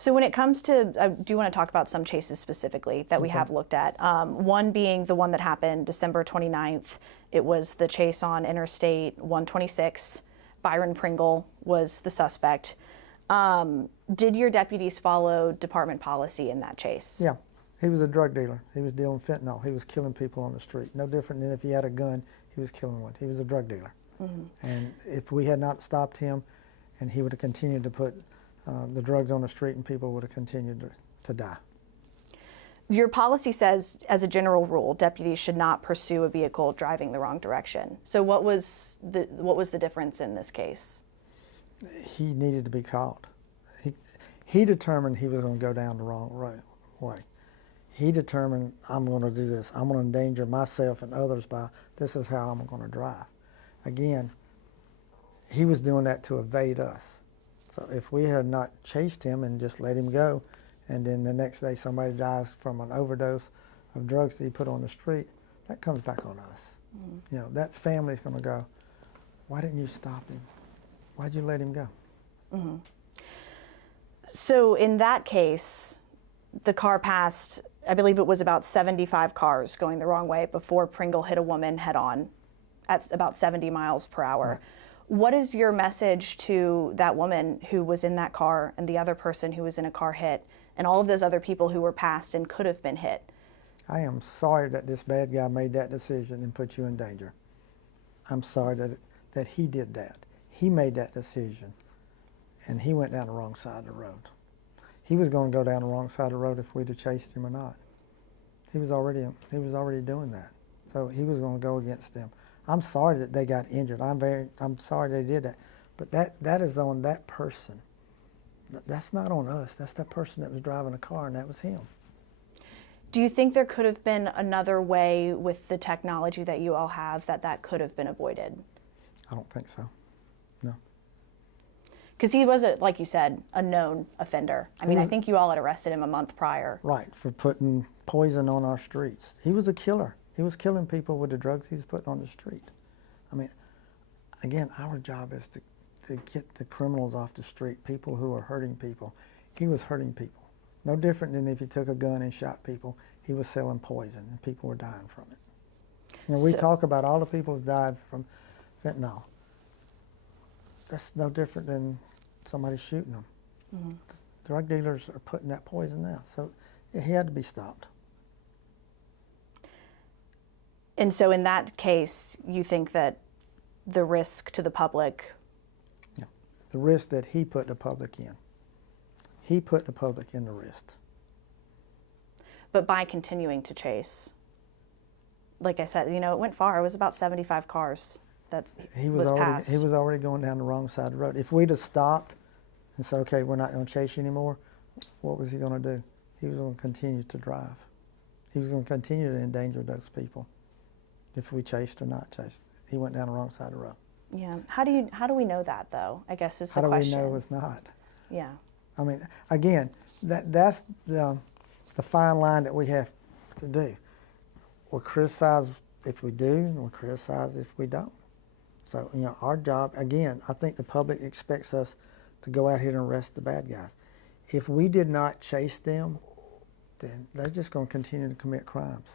So when it comes to, I do want to talk about some chases specifically that we have looked at. One being the one that happened December 29th. It was the chase on Interstate 126. Byron Pringle was the suspect. Did your deputies follow department policy in that chase? Yeah. He was a drug dealer. He was dealing fentanyl. He was killing people on the street. No different than if he had a gun, he was killing one. He was a drug dealer. And if we had not stopped him, and he would have continued to put the drugs on the street, and people would have continued to die. Your policy says, as a general rule, deputies should not pursue a vehicle driving the wrong direction. So what was the difference in this case? He needed to be caught. He determined he was going to go down the wrong way. He determined, I'm going to do this. I'm going to endanger myself and others by this is how I'm going to drive. Again, he was doing that to evade us. So if we had not chased him and just let him go, and then the next day somebody dies from an overdose of drugs that he put on the street, that comes back on us. You know, that family's going to go, why didn't you stop him? Why'd you let him go? So in that case, the car passed, I believe it was about 75 cars going the wrong way before Pringle hit a woman head on at about 70 miles per hour. Right. What is your message to that woman who was in that car and the other person who was in a car hit and all of those other people who were passed and could have been hit? I am sorry that this bad guy made that decision and put you in danger. I'm sorry that he did that. He made that decision, and he went down the wrong side of the road. He was going to go down the wrong side of the road if we'd have chased him or not. He was already doing that, so he was going to go against them. I'm sorry that they got injured. I'm sorry they did that, but that is on that person. That's not on us. That's that person that was driving the car, and that was him. Do you think there could have been another way with the technology that you all have that could have been avoided? I don't think so. No. Because he was, like you said, a known offender. I mean, I think you all had arrested him a month prior. Right, for putting poison on our streets. He was a killer. He was killing people with the drugs he was putting on the street. I mean, again, our job is to get the criminals off the street, people who are hurting people. He was hurting people. No different than if he took a gun and shot people. He was selling poison, and people were dying from it. You know, we talk about all the people who died from fentanyl. That's no different than somebody shooting them. Drug dealers are putting that poison out, so he had to be stopped. And so in that case, you think that the risk to the public... Yeah. The risk that he put the public in. He put the public in the risk. But by continuing to chase, like I said, you know, it went far. It was about 75 cars that was passed. He was already going down the wrong side of the road. If we'd have stopped and said, okay, we're not going to chase you anymore, what was he going to do? He was going to continue to drive. He was going to continue to endanger those people. If we chased or not chased, he went down the wrong side of the road. Yeah. How do we know that, though? I guess is the question. How do we know it's not? Yeah. I mean, again, that's the fine line that we have to do. We'll criticize if we do, and we'll criticize if we don't. So, you know, our job, again, I think the public expects us to go out here and arrest the bad guys. If we did not chase them, then they're just going to continue to commit crimes.